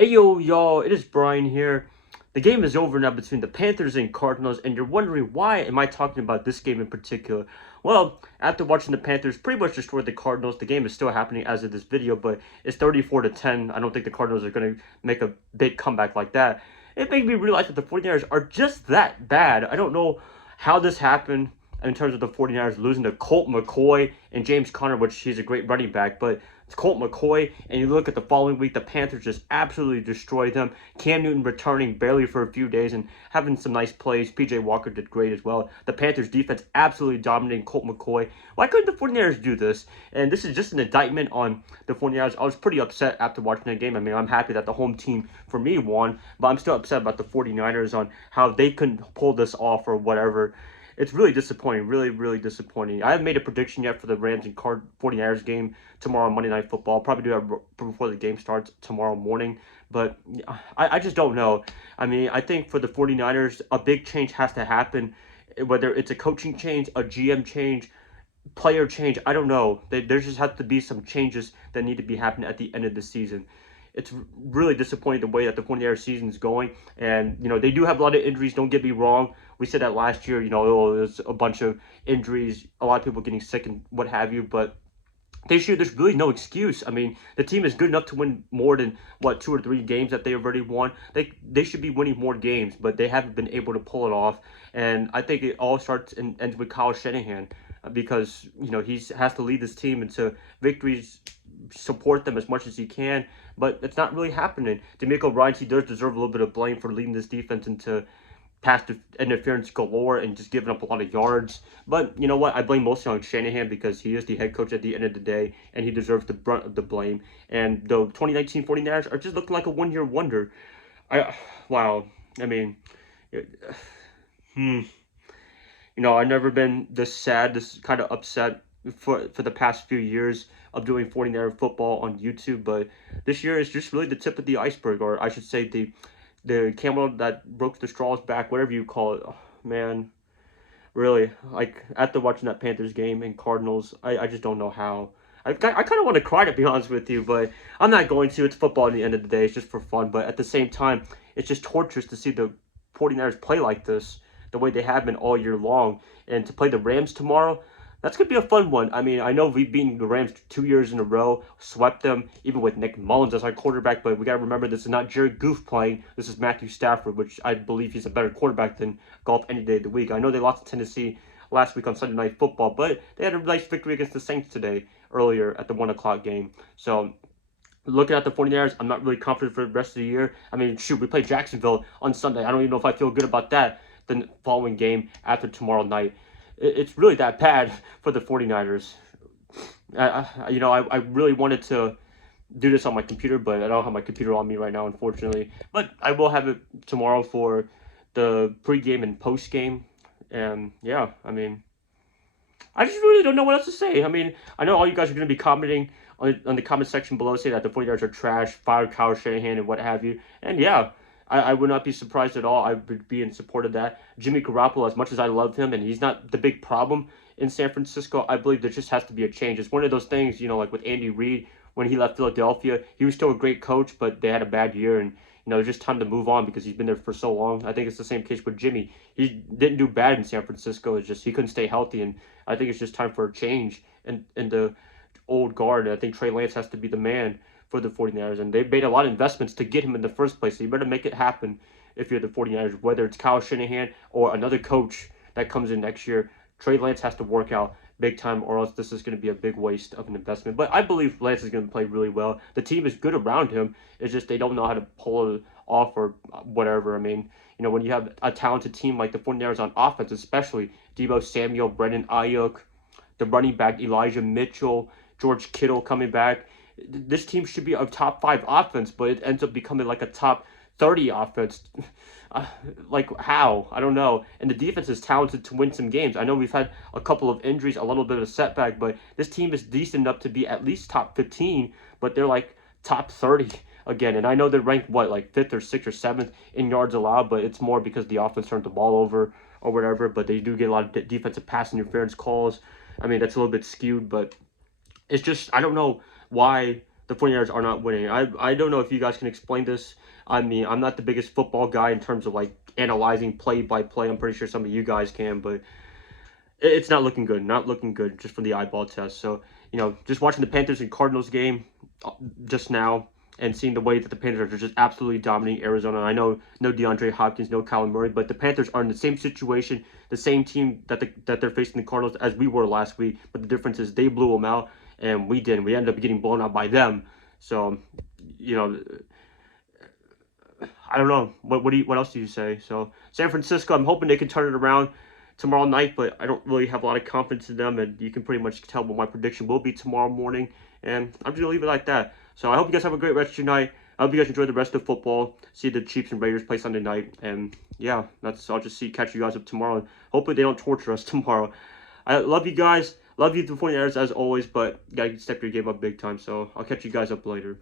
Hey yo, y'all, it is Brian here. The game is over now between the Panthers and Cardinals, and you're wondering why am I talking about this game in particular? Well, after watching the Panthers pretty much destroy the Cardinals, the game is still happening as of this video, but it's 34-10. I don't think the Cardinals are going to make a big comeback like that. It made me realize that the 49ers are just that bad. I don't know how this happened in terms of the 49ers losing to Colt McCoy and James Conner, which he's a great running back, but it's Colt McCoy, and you look at the following week, the Panthers just absolutely destroyed them. Cam Newton returning barely for a few days and having some nice plays. PJ Walker did great as well. The Panthers defense absolutely dominating Colt McCoy. Why couldn't the 49ers do this? And this is just an indictment on the 49ers. I was pretty upset after watching that game. I mean, I'm happy that the home team for me won, but I'm still upset about the 49ers on how they couldn't pull this off or whatever. It's really disappointing, really, really disappointing. I haven't made a prediction yet for the Rams and 49ers game tomorrow on Monday Night Football. I'll probably do that before the game starts tomorrow morning, but I just don't know. I mean, I think for the 49ers, a big change has to happen, whether it's a coaching change, a GM change, player change. I don't know. There just has to be some changes that need to be happening at the end of the season. It's really disappointing the way that the 49ers season is going. And, they do have a lot of injuries. Don't get me wrong. We said that last year, there's a bunch of injuries, a lot of people getting sick and what have you. But this year, there's really no excuse. I mean, the team is good enough to win more than, 2 or 3 games that they already won. They should be winning more games, but they haven't been able to pull it off. And I think it all starts and ends with Kyle Shanahan because, he has to lead this team into victories, support them as much as he can, but it's not really happening. DeMeco Ryans, he does deserve a little bit of blame for leading this defense into pass interference galore and just giving up a lot of yards. But you know what? I blame mostly on Shanahan because he is the head coach at the end of the day, and he deserves the brunt of the blame. And the 2019 49ers are just looking like a one-year wonder. Wow. I mean, I've never been this sad, this kind of upset for the past few years of doing 49er football on YouTube, but this year is just really the tip of the iceberg, or I should say the camel that broke the straw's back, whatever you call it. Oh, man, really, like after watching that Panthers game and Cardinals, I just don't know how. I kind of want to cry, to be honest with you, but I'm not going to. It's football at the end of the day. It's just for fun, but at the same time, it's just torturous to see the 49ers play like this the way they have been all year long. And to play the Rams tomorrow, that's going to be a fun one. I mean, I know we've beaten the Rams 2 years in a row, swept them, even with Nick Mullins as our quarterback, but we got to remember this is not Jared Goff playing. This is Matthew Stafford, which I believe he's a better quarterback than Goff any day of the week. I know they lost to Tennessee last week on Sunday Night Football, but they had a nice victory against the Saints today, earlier at the 1 o'clock game. So, looking at the 49ers, I'm not really confident for the rest of the year. I mean, shoot, we play Jacksonville on Sunday. I don't even know if I feel good about that the following game after tomorrow night. It's really that bad for the 49ers. I really wanted to do this on my computer, but I don't have my computer on me right now, unfortunately. But I will have it tomorrow for the pregame and postgame. And yeah, I mean, I just really don't know what else to say. I mean, I know all you guys are going to be commenting on the comment section below, saying that the 49ers are trash, fire Kyle Shanahan, and what have you. And yeah, I would not be surprised at all. I would be in support of that. Jimmy Garoppolo, as much as I love him, and he's not the big problem in San Francisco, I believe there just has to be a change. It's one of those things, like with Andy Reid, when he left Philadelphia, he was still a great coach, but they had a bad year, and it's just time to move on because he's been there for so long. I think it's the same case with Jimmy. He didn't do bad in San Francisco. It's just he couldn't stay healthy, and I think it's just time for a change in the old guard. I think Trey Lance has to be the man for the 49ers, and they've made a lot of investments to get him in the first place, so you better make it happen if you're the 49ers, whether it's Kyle Shanahan or another coach that comes in next year. Trey Lance has to work out big time, or else this is going to be a big waste of an investment. But I believe Lance is going to play really well. The team is good around him. It's just they don't know how to pull it off or whatever. I mean, when you have a talented team like the 49ers on offense, especially Deebo Samuel, Brendan Ayuk, the running back Elijah Mitchell, George Kittle coming back, this team should be a top 5 offense, but it ends up becoming like a top 30 offense. Like how? I don't know. And the defense is talented to win some games. I know we've had a couple of injuries, a little bit of a setback, but this team is decent enough to be at least top 15, but they're like top 30 again. And I know they're ranked, like 5th or 6th or 7th in yards allowed, but it's more because the offense turned the ball over or whatever, but they do get a lot of defensive pass interference calls. I mean, that's a little bit skewed, but it's just, I don't know why the 49ers are not winning. I don't know if you guys can explain this. I mean, I'm not the biggest football guy in terms of like analyzing play by play. I'm pretty sure some of you guys can, but it's not looking good. Not looking good just from the eyeball test. So, just watching the Panthers and Cardinals game just now and seeing the way that the Panthers are just absolutely dominating Arizona. I know no DeAndre Hopkins, no Kyler Murray, but the Panthers are in the same situation, the same team that they're facing the Cardinals as we were last week. But the difference is they blew them out and we didn't. We ended up getting blown out by them. So, you know, I don't know. What else do you say? So San Francisco, I'm hoping they can turn it around tomorrow night, but I don't really have a lot of confidence in them, and you can pretty much tell what my prediction will be tomorrow morning. And I'm just gonna leave it like that. So I hope you guys have a great rest of your night. I hope you guys enjoy the rest of football. See the Chiefs and Raiders play Sunday night, and yeah, I'll just catch you guys up tomorrow. Hopefully they don't torture us tomorrow. I love you guys. Love you, the 49ers as always, but you gotta step your game up big time. So I'll catch you guys up later.